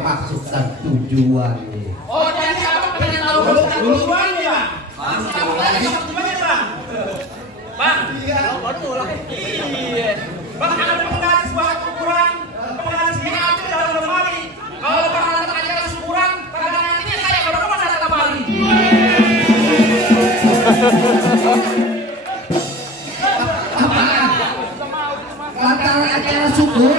Maksud dan tujuan nih. Oh, jadi apa pengen tahu tujuannya, Bang? Tujuannya, Bang. Bang, iya. Iya. Bang, ada pengalis buat ukuran, pengalis diambil dalam lemari. Kalau Bang ada ajaran ukuran, pada nantinya saya baru mau datang kembali. Lantaran acara syukur.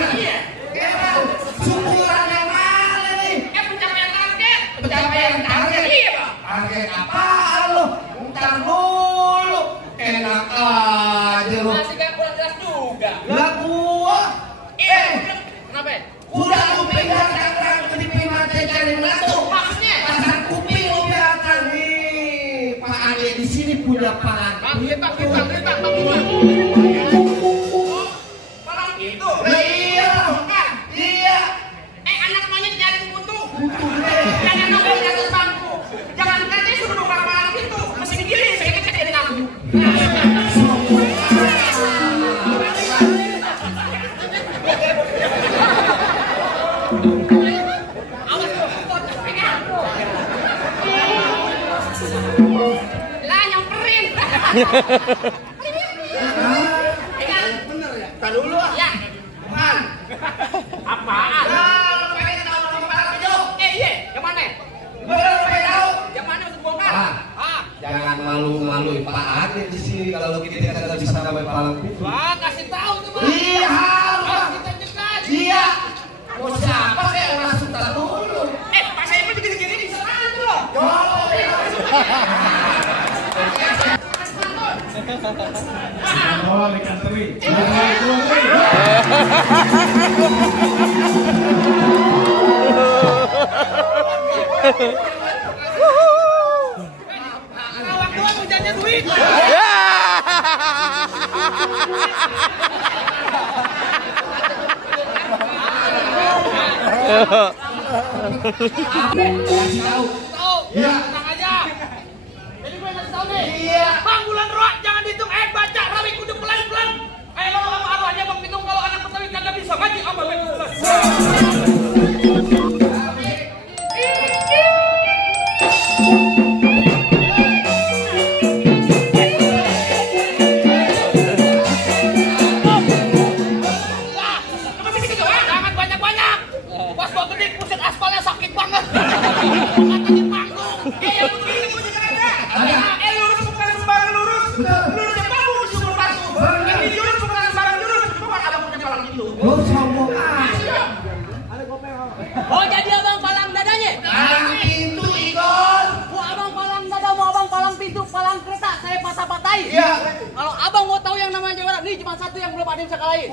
Target apaan lo? Ntar dulu. Enak aja lo. Masih gak kurang jelas juga. Lah gua. Kenapa? Udah lu pindah Tangerang ke Mate cari melatu. Maksudnya? Pasar kuping lu biarkan nih. Pak Ade di sini punya palang. Bang, Bang. Palang itu. Iya. Iya. Anak monyet nyari kutu. Jangan nongol di atas bangku. Jangan nanti suruh nongol palang itu. Mesin giling saya kecek dari aku. Lah nyamperin. Bener ya? Tar dulu ah. Ya. Man. Apaan? Lu pengen tahu nomor palang itu? Iya. Yang mana? Lu pengen tahu? Yang mana masuk bongkar? Jangan malu-malu Pak Ade di sini kalau kita kagak bisa namanya palang pintu. Wah, kasih tahu tuh, Bang. Iya, Harus kita cekat. iya. Mau siapa kayak masuk tak dulu? Pak saya pun gini-gini di sana tuh loh. Oh, ikan teri. Waktu hujannya duit. Tahu. Iya. Tenang aja. Jadi gue ngasih tahu nih. Iya. Bang bulan roh jangan dihitung. Baca rawi kudu pelan-pelan. Lo apa aja Bang hitung kalau anak Betawi kagak bisa ngaji apa baik pelan. Jangan banyak-banyak. Pas gua gede pusat aspalnya sakit banget. Katanya panggung. Yang begini bunyi kan ada. Lurus bukan sembarang lurus. Lurusnya bagus sumber batu. Ini lurus bukan sembarang lurus. Cuma ada punya palang gitu. Oh, sombong aja. Oh, jadi abang palang dadanya? Palang pintu, Igor. Mau abang palang dada, mau abang palang pintu, palang kereta, saya patah-patahin. Iya. Kalau abang mau tahu yang namanya juara, nih cuma satu yang belum ada yang bisa kalahin.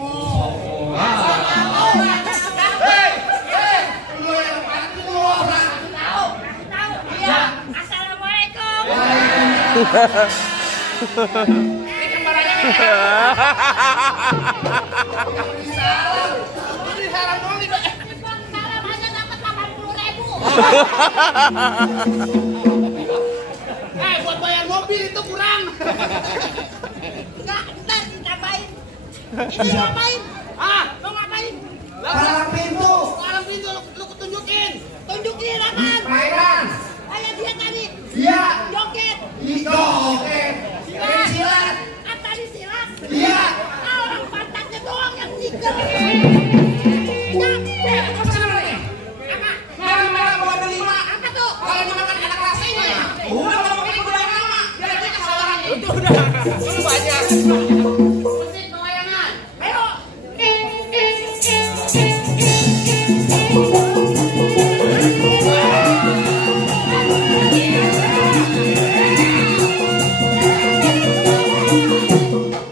Lu yang pasti lu orang. Tahu? Iya. Assalamualaikum. Ini kembarannya. Salam. Ini heran doang nih, Mbak. Bang, salam aja dapat 80.000. Buat bayar mobil itu kurang. Enggak, ntar ditambahin. Ini ngapain? Lo ngapain? Palang pintu. Palang pintu lu tunjukin. Tunjukin apaan? Mainan. Kayak dia tadi. Iya. Joget. Oke. Main silat. Ah, tadi silat. Iya. Orang pantatnya doang yang nyikel. Apa tuh? Kalau dimakan anak kelas ini. Udah kalau mobil udah lama. Biar dia kesalahan. Itu udah. Lu banyak. Mesin pewayangan. Ayo.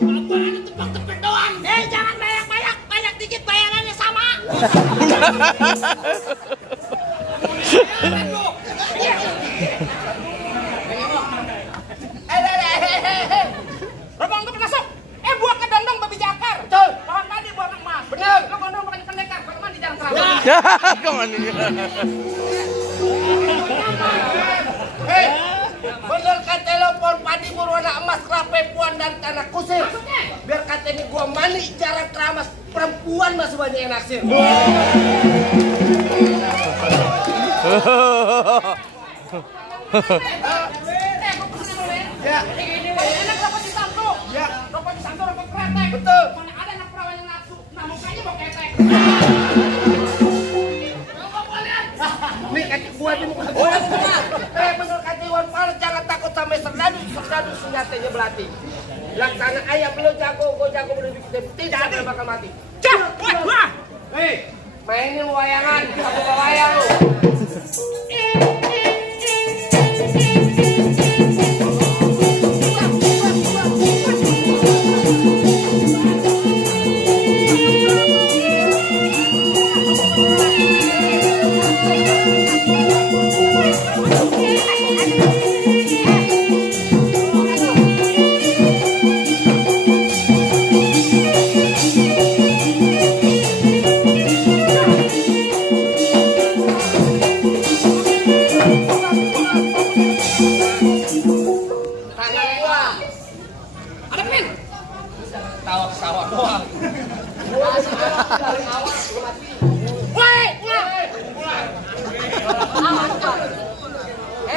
Apaan itu tebak-tebak doang? Jangan banyak-banyak. Banyak dikit bayarannya sama. Rebang tuh masuk. Buang ke dondong babi jakar. Betul. Lawan tadi buang emas. Bener. Lo gondong pakai pendekar. Bagaimana di jalan terang? Kemana? Bener kan telepon padi berwarna emas kerape puan dan tanah kusir. Biar kata ini gua mani jarang keramas. Perempuan masih banyak yang naksir. Ya. Enak dapat di santu. Ya. Dapat di santu dapat kretek. Betul. Mana ada anak perawan yang nafsu. Nah mukanya mau ketek. Nih kaki gua di muka gua. Bener kata Iwan Fals jangan takut sama serdadu. Serdadu senjatanya belati. Laksana ayam lo jago, gua jago berdiri tidak ada yang bakal mati. Wah. Hei, mainin wayangan, aku wayang lu.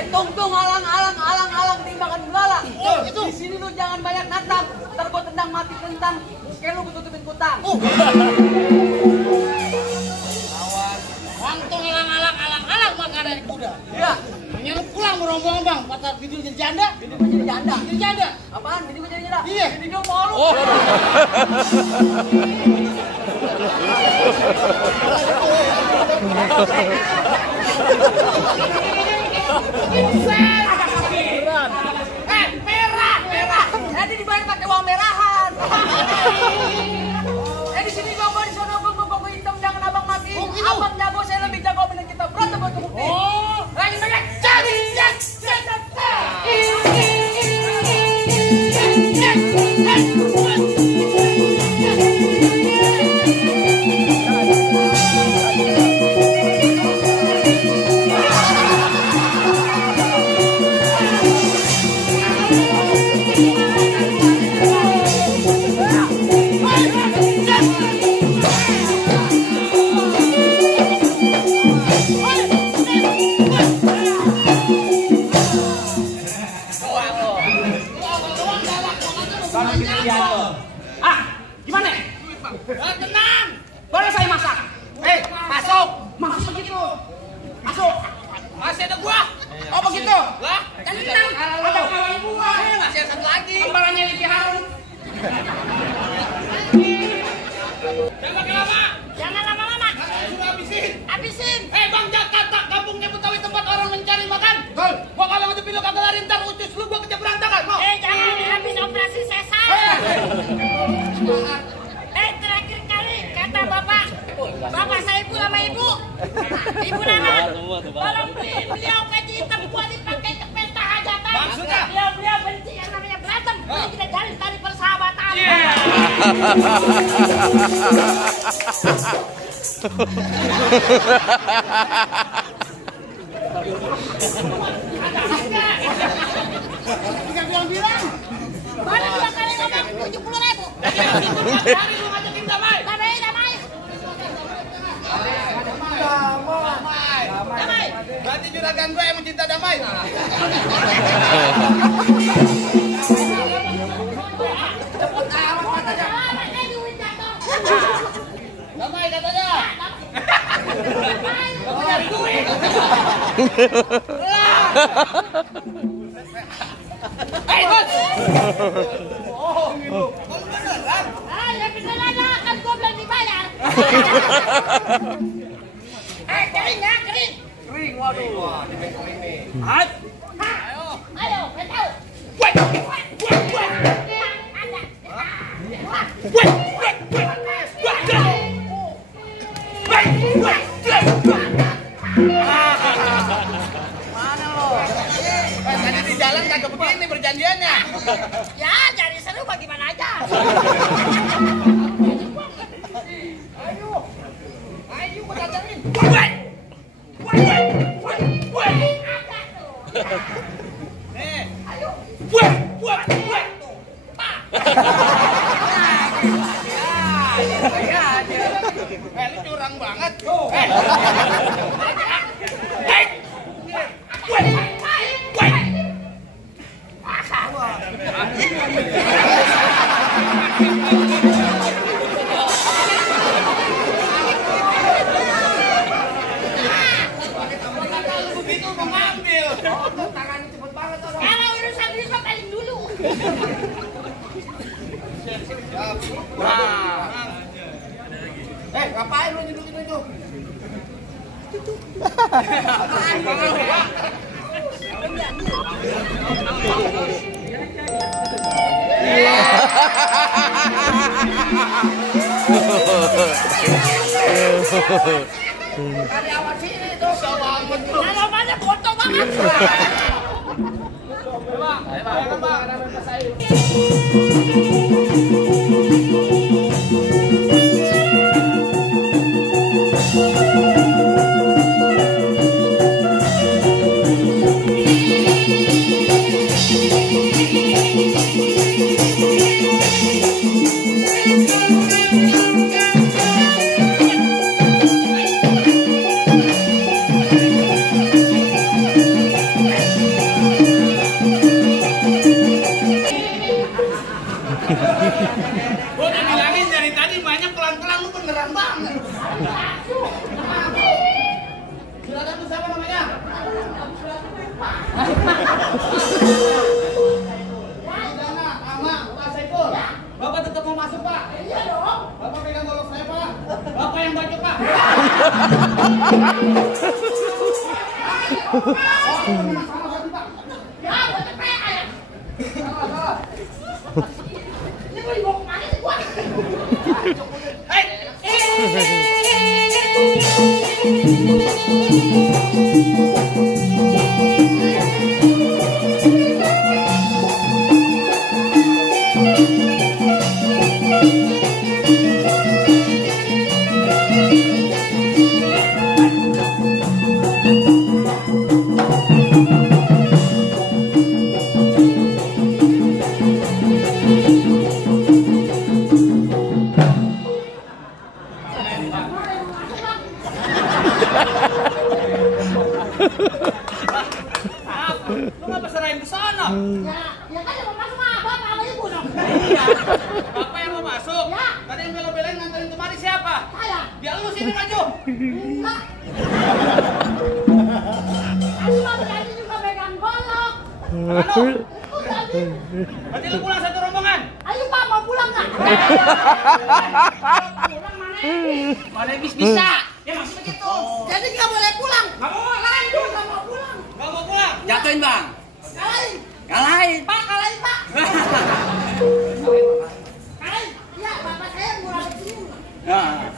Tungtung alang timbangan belalang. Itu di sini lu jangan banyak natang. Ntar gua tendang mati tentang. Kayak lu tutupin kutang. Untung alang makanan kuda. Iya. Hanya lu pulang merombong bang, patar video jadi janda. Bini gua jadi janda. Jadi janda. Apaan? Bini gua jadi janda? Iya. Bini gua mau lu. Merah. Nanti dibayar pakai uang merahan. Di sini gua di sono gua hitam jangan abang mati. Abang jago saya lebih jago bina kita berantem buat bukti. Lagi banyak cari. Gimana? Tenang. Boleh saya masak? Masuk. Masuk begitu. Masuk. Masih ada gua. Oh begitu. Lah, tenang. Ada kawan gua. Masih ada satu lagi. Kembarannya Liki Harun. Jangan lama. Jangan lama-lama. Sudah Habisin. Bang Jakarta, kampungnya Betawi tempat orang mencari makan. Gua kalau ngejep lu kagak lari ntar ucus lu gua kerja berantakan. Jangan habis operasi sesar. Terakhir kali kata bapak saya ibu sama ibu. Ibu Nana, tolong beliin beliau peci hitam buat dipakai ke pesta hajatan. Maksudnya? Beliau benci yang namanya berantem. Jadi kita jalin tali persahabatan. Bisa bilang-bilang. Mana 2 kali ngomong 70.000. Dari lu ngajakin damai. Damai. Damai. Berarti juragan gue emang cinta damai. Damai katanya. Damai duit. Hei, bos. Ya beneran lah, kan gue belum dibayar. Kering ya, kering. Kering, waduh. Ayo, ketau. Tadi di jalan kagak begini perjanjiannya. Ya, cari seru bagaimana aja. Ayo, gua datengin. Nih. Ayo. Lu curang banget. Begitu mau ngambil. Tangannya cepet banget orang. Kalau urusan duit mah paling dulu. Ngapain lu nyedulin itu? Kalau banyak foto banget. Gua udah bilangin dari tadi banyak pelan-pelan, lu beneran banget. Juragan lu siapa namanya? Jana, Ama, Pak Saiful. Bapak tetap mau masuk, Pak? Iya dong. Bapak pegang golok saya, Pak. Bapak yang bacok, Pak. Ya, gua cepet aja. Ini gua dibawa kemana sih gua? Lu ngapa serahin ke sana? Ya kan yang mau masuk mah bapak sama ibu dong. Iya. Bapak yang mau masuk. Ya. Tadi yang bela-belain nganterin kemari siapa? Saya. Ya lu sini maju. Enggak. Aku mah tadi juga pegang golok. Anu, Itu tadi. berarti lu pulang satu rombongan. Ayo Pak, mau pulang nggak? Pulang mana? Mana bisa? Ya maksud begitu. Jadi nggak boleh pulang. Nggak mau Lanjut nggak mau pulang. Nggak mau pulang. Jatuhin bang, Kalahin. kalahin. Pak, kalahin Pak. Kalahin. Iya, bapak saya murah begini. Nah.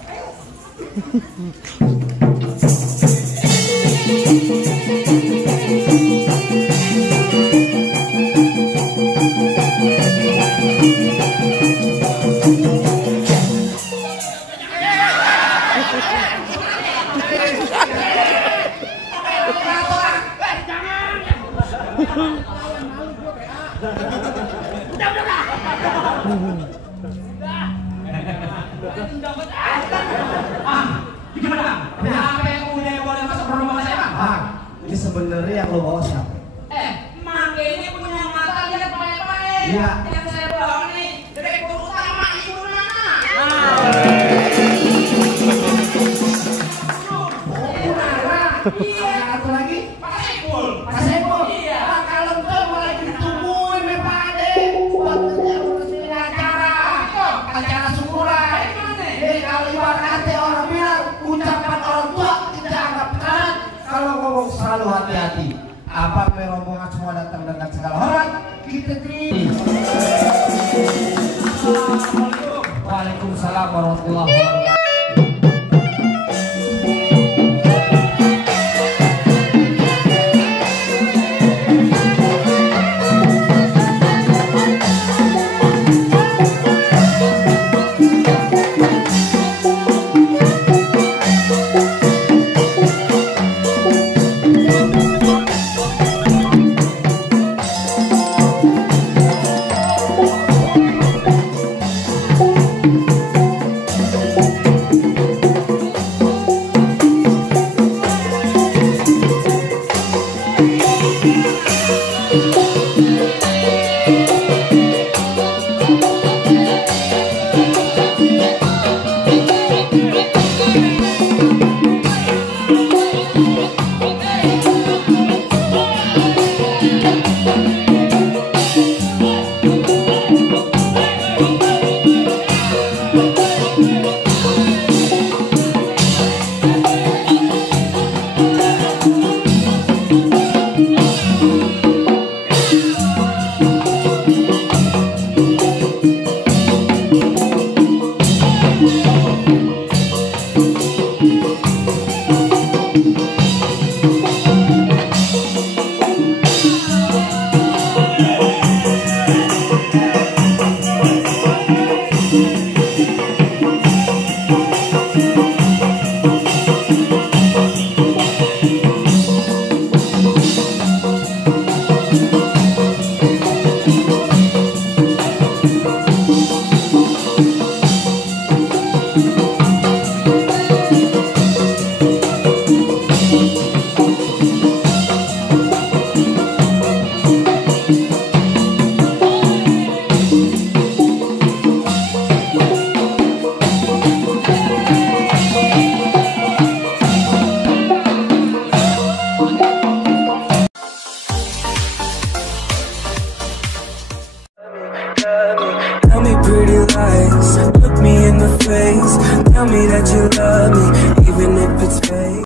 Gimana? Apa yang udah boleh masuk ke rumah saya, Bang? Bang, ini sebenarnya yang lo bawa siapa? Mangga ini punya mata lihat baik-baik. Iya. Yang saya bawa nih direktur utama Ibu Nana. Iya. Satu lagi? Pak Saiful. Pak Saiful. Iya. Bang, kalau tuh mulai ditungguin nih Pak Ade. Buat resmi acara syukuran. Jadi kalau ibaratnya orang bilang ucapan orang tua tidak anggap benar. Kalau ngomong selalu hati-hati. Apa rombongan semua datang dengan segala hormat, kita terima. Waalaikumsalam warahmatullahi wabarakatuh.